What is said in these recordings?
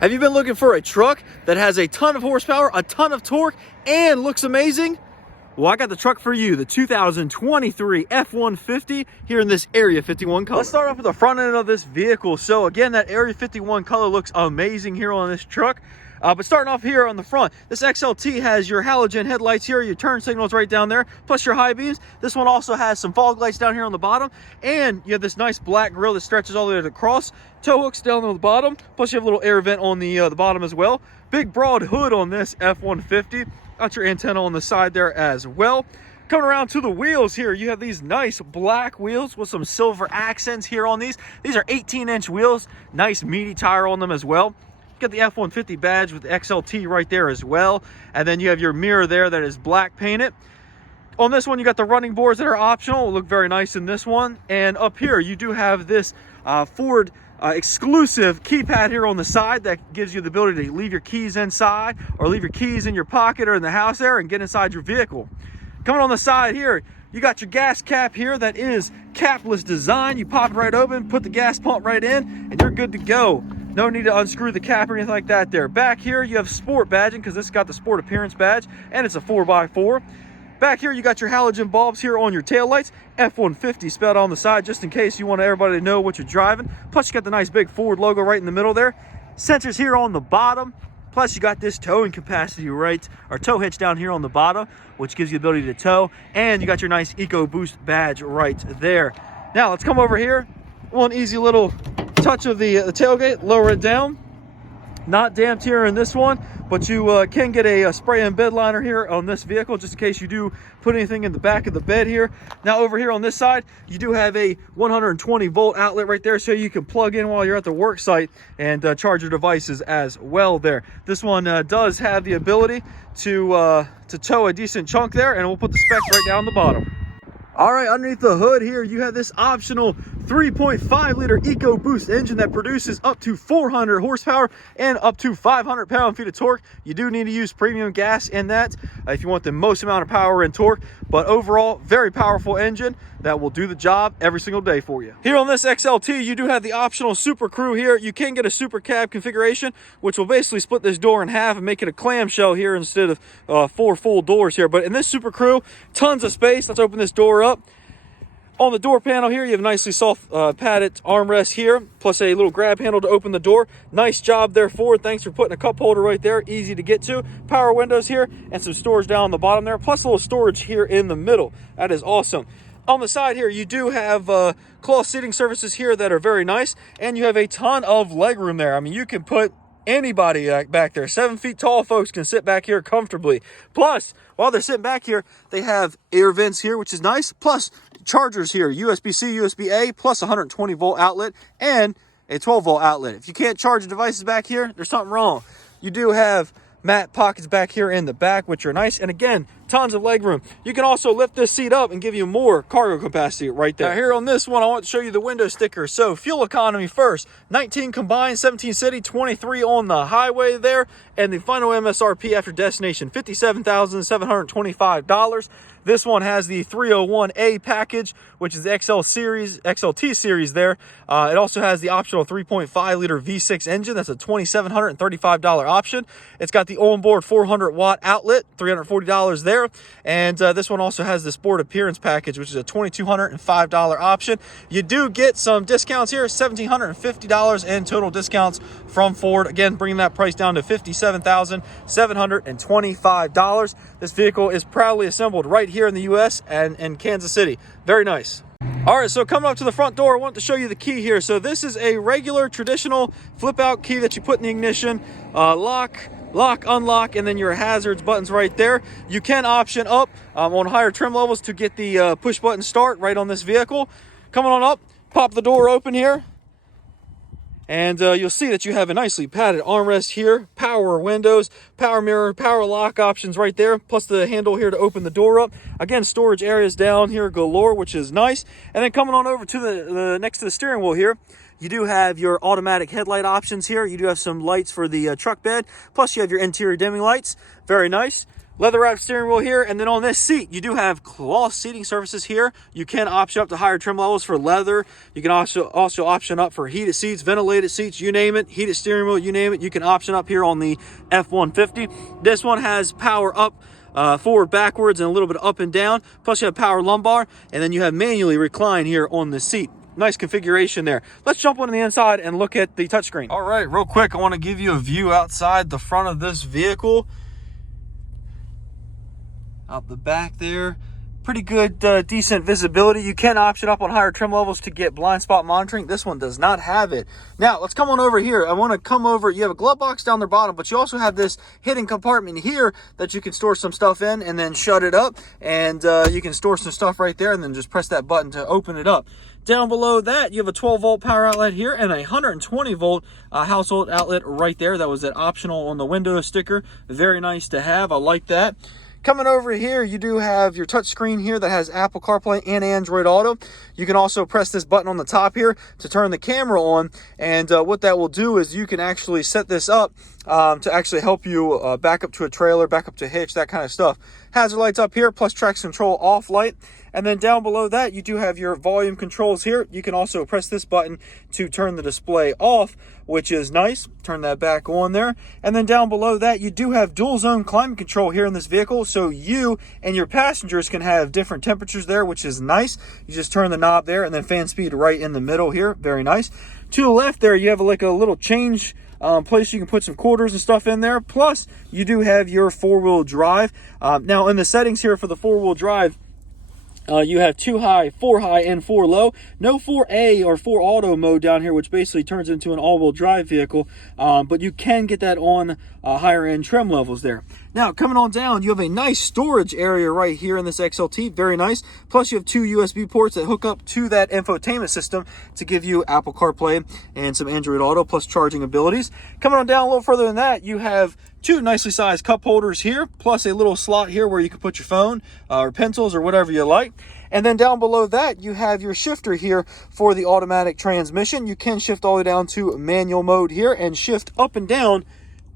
Have you been looking for a truck that has a ton of horsepower, a ton of torque, and looks amazing? Well, I got the truck for you, the 2023 F-150 here in this Area 51 color. Let's start off with the front end of this vehicle. So again, that Area 51 color looks amazing here on this truck. But starting off here on the front, this XLT has your halogen headlights here, your turn signals right down there, plus your high beams. This one also has some fog lights down here on the bottom, and you have this nice black grille that stretches all the way across. Tow hooks down on the bottom, plus you have a little air vent on the bottom as well. Big broad hood on this F-150. Got your antenna on the side there as well. Coming around to the wheels here, you have these nice black wheels with some silver accents here on these. These are 18-inch wheels, nice meaty tire on them as well. Got the F-150 badge with the XLT right there as well. And then you have your mirror there that is black painted. On this one, you got the running boards that are optional. Will look very nice in this one. And up here, you do have this Ford exclusive keypad here on the side that gives you the ability to leave your keys inside or leave your keys in your pocket or in the house there and get inside your vehicle. Coming on the side here, you got your gas cap here that is capless design. You pop it right open, put the gas pump right in, and you're good to go. No need to unscrew the cap or anything like that there. Back here, you have sport badging because this has got the sport appearance badge, and it's a 4x4. Back here, you got your halogen bulbs here on your taillights. F-150 spelled on the side just in case you want everybody to know what you're driving. Plus, you got the nice big Ford logo right in the middle there. Sensors here on the bottom. Plus, you got this towing capacity right, or tow hitch down here on the bottom, which gives you the ability to tow. And you got your nice EcoBoost badge right there. Now, let's come over here. One easy little touch of the tailgate, lower it down. Not damped here in this one, but you can get a spray-in bed liner here on this vehicle just in case you do put anything in the back of the bed here. Now over here on this side, you do have a 120 volt outlet right there so you can plug in while you're at the work site and charge your devices as well there. This one does have the ability to tow a decent chunk there, and we'll put the specs right down the bottom. All right, underneath the hood here, you have this optional 3.5 liter EcoBoost engine that produces up to 400 horsepower and up to 500 pound-feet of torque. You do need to use premium gas in that if you want the most amount of power and torque, but overall, very powerful engine that will do the job every single day for you. Here on this XLT, you do have the optional Super Crew here. You can get a Super Cab configuration, which will basically split this door in half and make it a clamshell here instead of 4 full doors here. But in this Super Crew, tons of space. Let's open this door up. On the door panel here, you have nicely soft padded armrest here, plus a little grab handle to open the door. Nice job there, Ford. Thanks for putting a cup holder right there, easy to get to. Power windows here, and some storage down on the bottom there, plus a little storage here in the middle. That is awesome. On the side here, you do have cloth seating surfaces here that are very nice, and you have a ton of leg room there. I mean, you can put anybody back there. 7 feet tall folks can sit back here comfortably. Plus, while they're sitting back here, they have air vents here, which is nice. Plus, chargers here, USB-C, USB-A, plus 120 volt outlet and a 12 volt outlet. If you can't charge the devices back here, there's something wrong. You do have mat pockets back here in the back, which are nice. And again, tons of leg room. You can also lift this seat up and give you more cargo capacity right there. Now here on this one, I want to show you the window sticker. So fuel economy first, 19 combined, 17 city, 23 on the highway there. And the final MSRP after destination, $57,725. This one has the 301A package, which is the XLT series there. It also has the optional 3.5 liter V6 engine. That's a $2,735 option. It's got the onboard 400 watt outlet, $340 there. And this one also has the sport appearance package, which is a $2,205 option. You do get some discounts here, $1,750 in total discounts from Ford. Again, bringing that price down to $57,725. This vehicle is proudly assembled right here in the U.S. and in Kansas City. Very nice. All right, so coming up to the front door, I want to show you the key here. So this is a regular traditional flip out key that you put in the ignition, lock, unlock, and then your hazards buttons right there. You can option up on higher trim levels to get the push button start right on this vehicle. Coming on up, pop the door open here. And you'll see that you have a nicely padded armrest here, power windows, power mirror, power lock options right there, plus the handle here to open the door up. Again, storage areas down here galore, which is nice. And then coming on over to the next to the steering wheel here, you do have your automatic headlight options here. You do have some lights for the truck bed, plus you have your interior dimming lights. Very nice. Leather wrapped steering wheel here, and then on this seat you do have cloth seating surfaces here. You can option up to higher trim levels for leather. You can also option up for heated seats, ventilated seats, you name it, heated steering wheel, you name it. You can option up here on the F-150. This one has power up, forward, backwards, and a little bit up and down. Plus you have power lumbar, and then you have manually recline here on the seat. Nice configuration there. Let's jump on the inside and look at the touchscreen. All right, real quick, I want to give you a view outside the front of this vehicle. Out the back there, pretty good, decent visibility. You can option up on higher trim levels to get blind spot monitoring. This one does not have it. Now let's come on over here. I want to come over. You have a glove box down the bottom, but you also have this hidden compartment here that you can store some stuff in and then shut it up, and you can store some stuff right there and then just press that button to open it up. Down below that, you have a 12-volt power outlet here and a 120-volt household outlet right there. That was that optional on the window sticker. Very nice to have. I like that. Coming over here, you do have your touch screen here that has Apple CarPlay and Android Auto. You can also press this button on the top here to turn the camera on, and what that will do is you can actually set this up to actually help you back up to a trailer, back up to a hitch, that kind of stuff. Hazard lights up here, plus traction control off light. And then down below that, you do have your volume controls here. You can also press this button to turn the display off, which is nice. Turn that back on there. And then down below that, you do have dual zone climate control here in this vehicle. So you and your passengers can have different temperatures there, which is nice. You just turn the knob there, and then fan speed right in the middle here. Very nice. To the left there, you have like a little change place you can put some quarters and stuff in there. Plus, you do have your four-wheel drive. Now, in the settings here for the four-wheel drive, you have 2 high, 4 high, and 4 low. No 4A or 4 auto mode down here, which basically turns into an all-wheel drive vehicle. But you can get that on higher end trim levels there. Now, coming on down, you have a nice storage area right here in this XLT. Very nice. Plus, you have 2 USB ports that hook up to that infotainment system to give you Apple CarPlay and some Android Auto, plus charging abilities. Coming on down a little further than that, you have 2 nicely sized cup holders here, plus a little slot here where you can put your phone or pencils or whatever you like. And then down below that, you have your shifter here for the automatic transmission. You can shift all the way down to manual mode here and shift up and down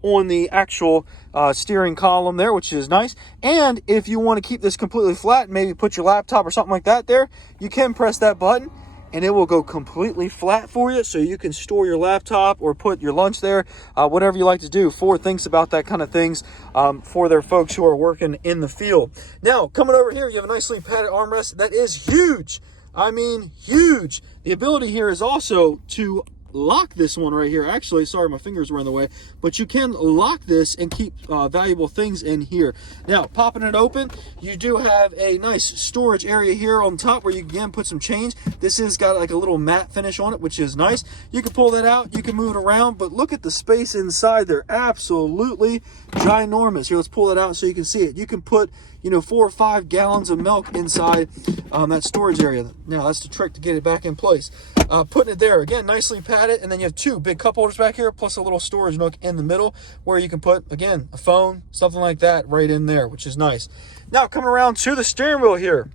on the actual steering column there, which is nice. And if you want to keep this completely flat, maybe put your laptop or something like that there, you can press that button and it will go completely flat for you, so you can store your laptop or put your lunch there, whatever you like to do. Ford thinks about that kind of things for their folks who are working in the field. Now, coming over here, you have a nicely padded armrest that is huge. I mean, huge. The ability here is also to lock this one right here. Actually, sorry, my fingers were in the way, but you can lock this and keep valuable things in here. Now, popping it open, you do have a nice storage area here on top where you can put some change. This has got like a little matte finish on it, which is nice. You can pull that out, you can move it around, but look at the space inside. They're absolutely ginormous. Here, let's pull that out so you can see it. You can put 4 or 5 gallons of milk inside that storage area. Now, that's the trick to get it back in place. Putting it there, again, nicely padded, and then you have 2 big cup holders back here, plus a little storage nook in the middle where you can put, again, a phone, something like that right in there, which is nice. Now, coming around to the steering wheel here.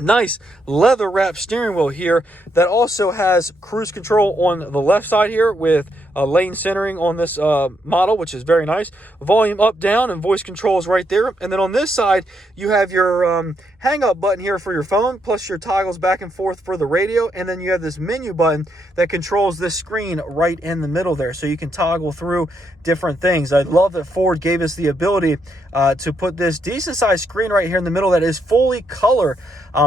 Nice leather wrapped steering wheel here that also has cruise control on the left side here with lane centering on this model, which is very nice. Volume up, down, and voice controls right there. And then on this side, you have your hang up button here for your phone, plus your toggles back and forth for the radio. And then you have this menu button that controls this screen right in the middle there. So you can toggle through different things. I love that Ford gave us the ability to put this decent sized screen right here in the middle that is fully color.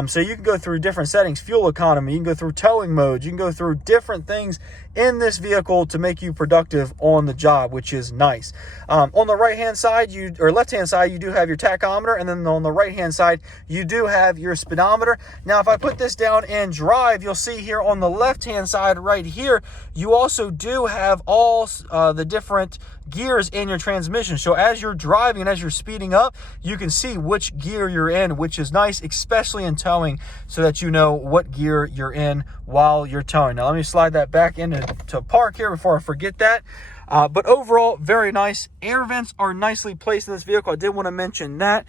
So you can go through different settings, fuel economy, you can go through towing modes, you can go through different things in this vehicle to make you productive on the job, which is nice. On the right hand side, left hand side, you do have your tachometer, and then on the right hand side, you do have your speedometer. Now, if I put this down and drive, you'll see here on the left hand side right here, you also do have all the different gears in your transmission. So as you're driving and as you're speeding up, you can see which gear you're in, which is nice, especially in towing, so that you know what gear you're in while you're towing. Now let me slide that back into park here before I forget that. But overall, very nice. Air vents are nicely placed in this vehicle. I did want to mention that.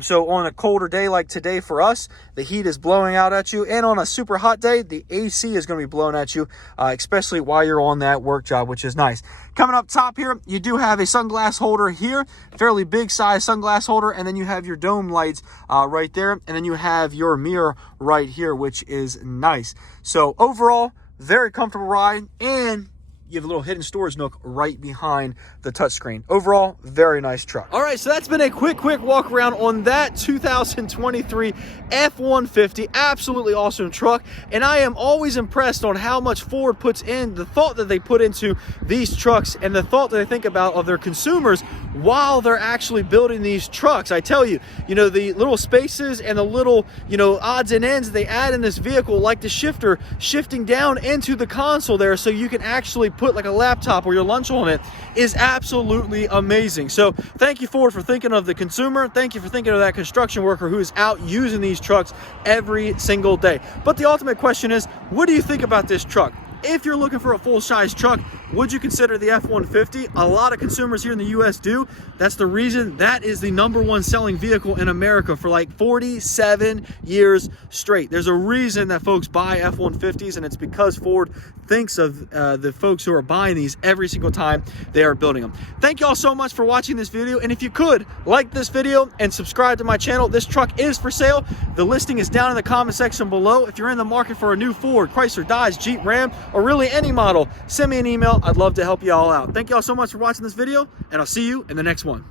So on a colder day like today for us, the heat is blowing out at you. And on a super hot day, the AC is going to be blowing at you, especially while you're on that work job, which is nice. Coming up top here, you do have a sunglass holder here, fairly big size sunglass holder, and then you have your dome lights right there, and then you have your mirror right here, which is nice. So overall, very comfortable ride, and you have a little hidden storage nook right behind the touchscreen. Overall, very nice truck. All right, so that's been a quick walk around on that 2023 F-150. Absolutely awesome truck. And I am always impressed on how much Ford puts in, the thought that they put into these trucks and the thought that they think about of their consumers while they're actually building these trucks. I tell you, the little spaces and the little, odds and ends they add in this vehicle, like the shifter shifting down into the console there so you can actually put like a laptop or your lunch on it, is absolutely amazing. So thank you, Ford, for thinking of the consumer. Thank you for thinking of that construction worker who is out using these trucks every single day. But the ultimate question is, what do you think about this truck? If you're looking for a full-size truck, would you consider the F-150? A lot of consumers here in the US do. That's the reason that is the #1 selling vehicle in America for like 47 years straight. There's a reason that folks buy F-150s, and it's because Ford thinks of the folks who are buying these every single time they are building them. Thank you all so much for watching this video, and if you could, like this video and subscribe to my channel. This truck is for sale. The listing is down in the comment section below. If you're in the market for a new Ford, Chrysler, Dodge, Jeep, Ram, or really any model, send me an email. I'd love to help you all out. Thank you all so much for watching this video, and I'll see you in the next one.